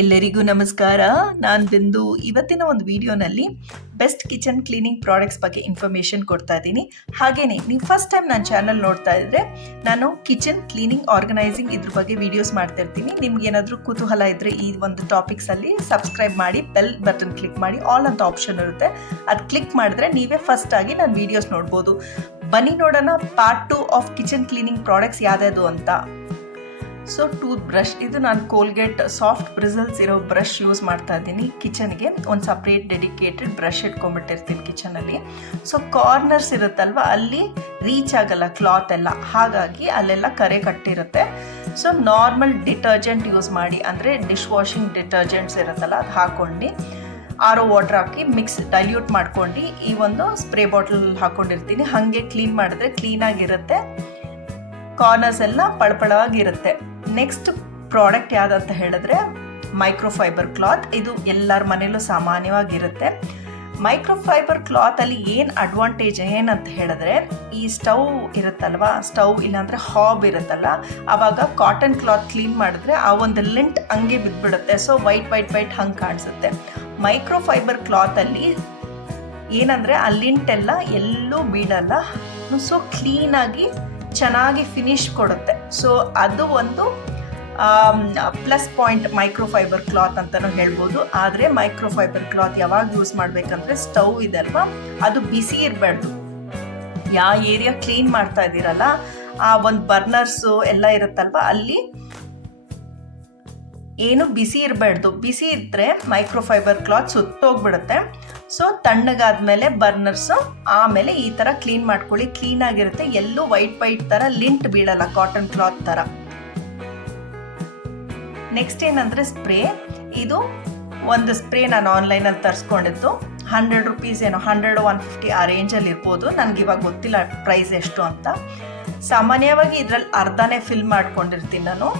ಎಲ್ಲರಿಗೂ ನಮಸ್ಕಾರ. ನಾನು ಬಿಂದು. ಇವತ್ತಿನ ಒಂದು ವಿಡಿಯೋನಲ್ಲಿ ಬೆಸ್ಟ್ ಕಿಚನ್ ಕ್ಲೀನಿಂಗ್ ಪ್ರಾಡಕ್ಟ್ಸ್ ಬಗ್ಗೆ ಇನ್ಫಾರ್ಮೇಷನ್ ಕೊಡ್ತಾ ಇದ್ದೀನಿ. ಹಾಗೆಯೇ ನೀವು ಫಸ್ಟ್ ಟೈಮ್ ನನ್ನ ಚಾನಲ್ ನೋಡ್ತಾ ಇದ್ದರೆ ನಾನು ಕಿಚನ್ ಕ್ಲೀನಿಂಗ್ ಆರ್ಗನೈಸಿಂಗ್ ಇದ್ರ ಬಗ್ಗೆ ವೀಡಿಯೋಸ್ ಮಾಡ್ತಾ ಇರ್ತೀನಿ. ನಿಮ್ಗೆ ಏನಾದರೂ ಕುತೂಹಲ ಇದ್ದರೆ ಈ ಒಂದು ಟಾಪಿಕ್ಸಲ್ಲಿ ಸಬ್ಸ್ಕ್ರೈಬ್ ಮಾಡಿ, ಬೆಲ್ ಬಟನ್ ಕ್ಲಿಕ್ ಮಾಡಿ, ಆಲ್ ಅಂತ ಆಪ್ಷನ್ ಇರುತ್ತೆ. ಅದು ಕ್ಲಿಕ್ ಮಾಡಿದ್ರೆ ನೀವೇ ಫಸ್ಟ್ ಆಗಿ ನನ್ನ ವೀಡಿಯೋಸ್ ನೋಡ್ಬೋದು. ಬನ್ನಿ ನೋಡೋಣ part 2 of kitchen cleaning products ಯಾವ್ದು ಅಂತ. ಸೊ ಟೂತ್ ಬ್ರಷ್, ಇದು ನಾನು ಕೋಲ್ಗೇಟ್ ಸಾಫ್ಟ್ ಬ್ರಿಸಲ್ಸ್ ಇರೋ ಬ್ರಷ್ ಯೂಸ್ ಮಾಡ್ತಾ ಇದ್ದೀನಿ. ಕಿಚನ್ಗೆ ಒಂದು ಸಪ್ರೇಟ್ ಡೆಡಿಕೇಟೆಡ್ ಬ್ರಷ್ ಇಟ್ಕೊಂಡ್ಬಿಟ್ಟಿರ್ತೀನಿ ಕಿಚನಲ್ಲಿ. ಸೊ ಕಾರ್ನರ್ಸ್ ಇರುತ್ತಲ್ವ, ಅಲ್ಲಿ ರೀಚ್ ಆಗಲ್ಲ ಕ್ಲಾತ್ ಎಲ್ಲ, ಹಾಗಾಗಿ ಅಲ್ಲೆಲ್ಲ ಕರೆ ಕಟ್ಟಿರುತ್ತೆ. ಸೊ ನಾರ್ಮಲ್ ಡಿಟರ್ಜೆಂಟ್ ಯೂಸ್ ಮಾಡಿ, ಅಂದರೆ ಡಿಶ್ ವಾಷಿಂಗ್ ಡಿಟರ್ಜೆಂಟ್ಸ್ ಇರುತ್ತಲ್ಲ, ಅದು ಹಾಕ್ಕೊಂಡು ಆರೋ ವಾಟರ್ ಹಾಕಿ ಡೈಲ್ಯೂಟ್ ಮಾಡ್ಕೊಂಡು ಈ ಒಂದು ಸ್ಪ್ರೇ ಬಾಟಲ್ ಹಾಕ್ಕೊಂಡಿರ್ತೀನಿ. ಹಾಗೆ ಕ್ಲೀನ್ ಮಾಡಿದ್ರೆ ಕ್ಲೀನಾಗಿರುತ್ತೆ, ಕಾರ್ನರ್ಸ್ ಎಲ್ಲ ಪಳಪಳವಾಗಿರುತ್ತೆ. ನೆಕ್ಸ್ಟ್ ಪ್ರಾಡಕ್ಟ್ ಯಾವುದಂತ ಹೇಳಿದ್ರೆ ಮೈಕ್ರೋಫೈಬರ್ ಕ್ಲಾತ್. ಇದು ಎಲ್ಲರ ಮನೇಲೂ ಸಾಮಾನ್ಯವಾಗಿರುತ್ತೆ. ಮೈಕ್ರೋಫೈಬರ್ ಕ್ಲಾತಲ್ಲಿ ಏನು ಅಡ್ವಾಂಟೇಜ್ ಏನಂತ ಹೇಳಿದ್ರೆ, ಈ ಸ್ಟವ್ ಇರುತ್ತಲ್ವ, ಸ್ಟವ್ ಇಲ್ಲಾಂದರೆ ಹಾಬ್ ಇರುತ್ತಲ್ಲ, ಆವಾಗ ಕಾಟನ್ ಕ್ಲಾತ್ ಕ್ಲೀನ್ ಮಾಡಿದ್ರೆ ಆ ಒಂದು ಲಿಂಟ್ ಹಂಗೆ ಬಿದ್ದುಬಿಡುತ್ತೆ. ಸೊ ವೈಟ್ ಹಂಗೆ ಕಾಣಿಸುತ್ತೆ. ಮೈಕ್ರೋಫೈಬರ್ ಕ್ಲಾತಲ್ಲಿ ಏನಂದರೆ ಆ ಲಿಂಟ್ ಎಲ್ಲ ಎಲ್ಲೂ ಬೀಳಲ್ಲ. ಸೊ ಕ್ಲೀನಾಗಿ ಚೆನ್ನಾಗಿ ಫಿನಿಶ್ ಕೊಡುತ್ತೆ. ಸೊ ಅದು ಒಂದು ಪ್ಲಸ್ ಪಾಯಿಂಟ್ ಮೈಕ್ರೋಫೈಬರ್ ಕ್ಲಾತ್ ಅಂತಲೂ ಹೇಳ್ಬೋದು. ಆದರೆ ಮೈಕ್ರೋಫೈಬರ್ ಕ್ಲಾತ್ ಯಾವಾಗ ಯೂಸ್ ಮಾಡಬೇಕಂದ್ರೆ, ಸ್ಟವ್ ಇದಲ್ವಾ, ಅದು ಬಿಸಿ ಇರಬಾರ್ದು. ಯಾವ ಏರಿಯಾ ಕ್ಲೀನ್ ಮಾಡ್ತಾ ಇದ್ದೀರಲ್ಲ, ಆ ಒಂದು ಬರ್ನರ್ಸು ಎಲ್ಲ ಇರುತ್ತಲ್ವ, ಅಲ್ಲಿ ಏನು ಬಿಸಿ ಇರಬಾರ್ದು. ಬಿಸಿ ಇದ್ದರೆ ಮೈಕ್ರೋಫೈಬರ್ ಕ್ಲಾತ್ ಸುತ್ತೋಗ್ಬಿಡುತ್ತೆ. ಸೊ ತಣ್ಣಗಾದ್ಮೇಲೆ ಬರ್ನರ್ಸು ಆಮೇಲೆ ಈ ಥರ ಕ್ಲೀನ್ ಮಾಡ್ಕೊಳ್ಳಿ, ಕ್ಲೀನಾಗಿರುತ್ತೆ. ಎಲ್ಲೂ ವೈಟ್ ಥರ ಲಿಂಟ್ ಬೀಳಲ್ಲ, ಕಾಟನ್ ಕ್ಲಾತ್ ಥರ. ನೆಕ್ಸ್ಟ್ ಏನಂದರೆ ಸ್ಪ್ರೇ. ಇದು ಒಂದು ಸ್ಪ್ರೇ ನಾನು ಆನ್ಲೈನಲ್ಲಿ ತರಿಸ್ಕೊಂಡಿದ್ದು. 100 ರೂಪೀಸ್ ಏನೋ, 100-150 ಆ ರೇಂಜಲ್ಲಿ ಇರ್ಬೋದು. ನನಗೆ ಇವಾಗ ಗೊತ್ತಿಲ್ಲ ಪ್ರೈಸ್ ಎಷ್ಟು ಅಂತ. ಸಾಮಾನ್ಯವಾಗಿ ಇದರಲ್ಲಿ ಅರ್ಧನೇ ಫಿಲ್ ಮಾಡ್ಕೊಂಡಿರ್ತೀನಿ ನಾನು.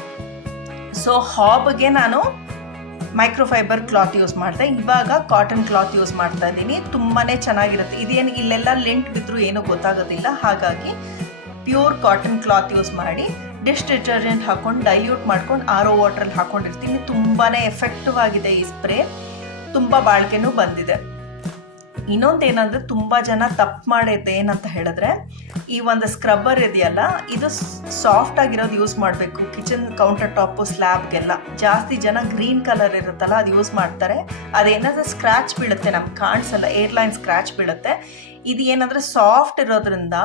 ಸೊ ಹಾಬ್ಗೆ ನಾನು ಮೈಕ್ರೋಫೈಬರ್ ಕ್ಲಾತ್ ಯೂಸ್ ಮಾಡಿದೆ. ಇವಾಗ ಕಾಟನ್ ಕ್ಲಾತ್ ಯೂಸ್ ಮಾಡ್ತಾ ಇದ್ದೀನಿ. ತುಂಬಾ ಚೆನ್ನಾಗಿರುತ್ತೆ. ಇದೇನು ಇಲ್ಲೆಲ್ಲ ಲಿಂಟ್ ಬಿದ್ದರೂ ಏನೂ ಗೊತ್ತಾಗೋದಿಲ್ಲ. ಹಾಗಾಗಿ ಪ್ಯೂರ್ ಕಾಟನ್ ಕ್ಲಾತ್ ಯೂಸ್ ಮಾಡಿ ಡಿಶ್ ಡಿಟರ್ಜೆಂಟ್ ಹಾಕ್ಕೊಂಡು ಡೈಲ್ಯೂಟ್ ಮಾಡ್ಕೊಂಡು ಆರೋ ವಾಟ್ರಲ್ಲಿ ಹಾಕ್ಕೊಂಡಿರ್ತೀನಿ. ತುಂಬಾ ಎಫೆಕ್ಟಿವ್ ಆಗಿದೆ ಈ ಸ್ಪ್ರೇ, ತುಂಬ ಬಾಳಿಕೆನೂ ಬಂದಿದೆ. ಇನ್ನೊಂದೇನಂದರೆ, ತುಂಬ ಜನ ತಪ್ಪು ಮಾಡಿದ್ದೆ ಏನಂತ ಹೇಳಿದ್ರೆ, ಈ ಒಂದು ಸ್ಕ್ರಬ್ಬರ್ ಇದೆಯಲ್ಲ, ಇದು ಸಾಫ್ಟ್ ಆಗಿರೋದು ಯೂಸ್ ಮಾಡಬೇಕು ಕಿಚನ್ ಕೌಂಟರ್ ಟಾಪು ಸ್ಲ್ಯಾಬ್ಗೆಲ್ಲ. ಜಾಸ್ತಿ ಜನ ಗ್ರೀನ್ ಕಲರ್ ಇರುತ್ತಲ್ಲ, ಅದು ಯೂಸ್ ಮಾಡ್ತಾರೆ. ಅದೇನಾದರೂ ಸ್ಕ್ರ್ಯಾಚ್ ಬೀಳುತ್ತೆ, ನಮ್ಗೆ ಕಾಣಿಸಲ್ಲ, ಏರ್ಲೈನ್ ಸ್ಕ್ರ್ಯಾಚ್ ಬೀಳುತ್ತೆ. ಇದು ಏನಂದರೆ ಸಾಫ್ಟ್ ಇರೋದ್ರಿಂದ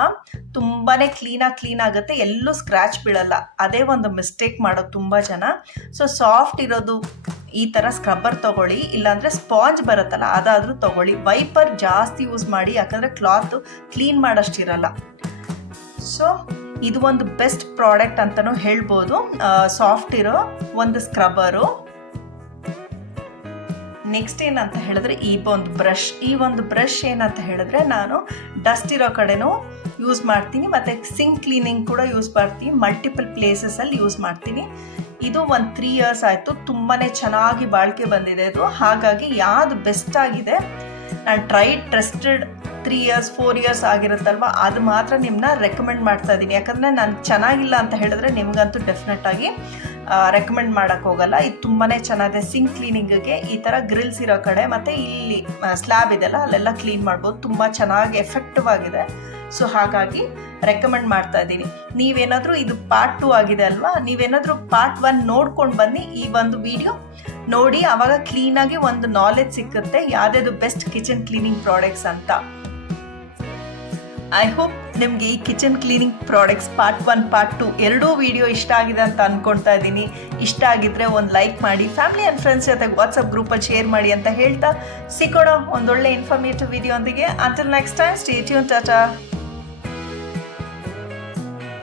ತುಂಬಾ ಕ್ಲೀನ್ ಆಗುತ್ತೆ, ಎಲ್ಲೂ ಸ್ಕ್ರ್ಯಾಚ್ ಬೀಳಲ್ಲ. ಅದೇ ಒಂದು ಮಿಸ್ಟೇಕ್ ಮಾಡೋದು ತುಂಬ ಜನ. ಸೊ ಸಾಫ್ಟ್ ಇರೋದು ಈ ಥರ ಸ್ಕ್ರಬ್ಬರ್ ತೊಗೊಳ್ಳಿ, ಇಲ್ಲಾಂದರೆ ಸ್ಪಾಂಜ್ ಬರುತ್ತಲ್ಲ ಅದಾದರೂ ತೊಗೊಳ್ಳಿ. ವೈಪರ್ ಜಾಸ್ತಿ ಯೂಸ್ ಮಾಡಿ, ಯಾಕಂದರೆ ಕ್ಲಾತು ಕ್ಲೀನ್ ಮಾಡೋಷ್ಟಿರಲ್ಲ. ಸೊ ಇದು ಒಂದು ಬೆಸ್ಟ್ ಪ್ರಾಡಕ್ಟ್ ಅಂತಲೂ ಹೇಳ್ಬೋದು, ಸಾಫ್ಟ್ ಇರೋ ಒಂದು ಸ್ಕ್ರಬ್ಬರು. ನೆಕ್ಸ್ಟ್ ಏನಂತ ಹೇಳಿದ್ರೆ ಈ ಒಂದು ಬ್ರಷ್ ಏನಂತ ಹೇಳಿದ್ರೆ, ನಾನು ಡಸ್ಟ್ ಇರೋ ಕಡೆನೂ ಯೂಸ್ ಮಾಡ್ತೀನಿ, ಮತ್ತು ಸಿಂಕ್ ಕ್ಲೀನಿಂಗ್ ಕೂಡ ಯೂಸ್ ಮಾಡ್ತೀನಿ. ಮಲ್ಟಿಪಲ್ ಪ್ಲೇಸಸಲ್ಲಿ ಯೂಸ್ ಮಾಡ್ತೀನಿ. ಇದು ಒಂದು 3 years ಆಯಿತು. ತುಂಬಾ ಚೆನ್ನಾಗಿ ಬಾಳಿಕೆ ಬಂದಿದೆ ಇದು. ಹಾಗಾಗಿ ಯಾವುದು ಬೆಸ್ಟ್ ಆಗಿದೆ, ನಾನು ಟ್ರಸ್ಟೆಡ್ 3 years 4 years ಆಗಿರುತ್ತಲ್ವ, ಅದು ಮಾತ್ರ ನಿಮ್ಮನ್ನ ರೆಕಮೆಂಡ್ ಮಾಡ್ತಾ ಇದ್ದೀನಿ. ಯಾಕಂದರೆ ನಾನು ಚೆನ್ನಾಗಿಲ್ಲ ಅಂತ ಹೇಳಿದ್ರೆ ನಿಮಗಂತೂ ಡೆಫಿನೆಟಾಗಿ ರೆಕಮೆಂಡ್ ಮಾಡೋಕ್ಕೆ ಹೋಗಲ್ಲ. ಇದು ತುಂಬಾ ಚೆನ್ನಾಗಿದೆ. ಸಿಂಕ್ ಕ್ಲೀನಿಂಗಿಗೆ ಈ ಥರ ಗ್ರಿಲ್ಸ್ ಇರೋ ಕಡೆ ಮತ್ತು ಇಲ್ಲಿ ಸ್ಲ್ಯಾಬ್ ಇದೆಲ್ಲ, ಅಲ್ಲೆಲ್ಲ ಕ್ಲೀನ್ ಮಾಡ್ಬೋದು. ತುಂಬ ಚೆನ್ನಾಗಿ ಎಫೆಕ್ಟಿವ್ ಆಗಿದೆ. ಸೊ ಹಾಗಾಗಿ ರೆಕಮೆಂಡ್ ಮಾಡ್ತಾ ಇದ್ದೀನಿ. ನೀವೇನಾದರೂ ಇದು ಪಾರ್ಟ್ 2 ಆಗಿದೆ ಅಲ್ವಾ, ನೀವೇನಾದರೂ ಪಾರ್ಟ್ 1 ನೋಡ್ಕೊಂಡು ಬನ್ನಿ, ಈ ಒಂದು ವಿಡಿಯೋ ನೋಡಿ. ಆವಾಗ ಕ್ಲೀನಾಗಿ ಒಂದು ನಾಲೆಜ್ ಸಿಕ್ಕುತ್ತೆ ಯಾವುದ್ಯಾವುದು ಬೆಸ್ಟ್ ಕಿಚನ್ ಕ್ಲೀನಿಂಗ್ ಪ್ರಾಡಕ್ಟ್ಸ್ ಅಂತ. ಐ ಹೋಪ್ ನಿಮಗೆ ಈ kitchen cleaning products part 1 part 2 ಎರಡೂ ವಿಡಿಯೋ ಇಷ್ಟ ಆಗಿದೆ ಅಂತ ಅಂದ್ಕೊಳ್ತಾ ಇದ್ದೀನಿ. ಇಷ್ಟ ಆಗಿದ್ದರೆ ಒಂದು ಲೈಕ್ ಮಾಡಿ, ಫ್ಯಾಮಿಲಿ ಆ್ಯಂಡ್ ಫ್ರೆಂಡ್ಸ್ ಜೊತೆಗೆ ವಾಟ್ಸಪ್ ಗ್ರೂಪಲ್ಲಿ ಶೇರ್ ಮಾಡಿ ಅಂತ ಹೇಳ್ತಾ ಸಿಗೋಣ ಒಂದೊಳ್ಳೆ ಇನ್ಫಾರ್ಮೇಟಿವ್ ವಿಡಿಯೋ ಒಂದಿಗೆ. Until next time, stay tune, Tata.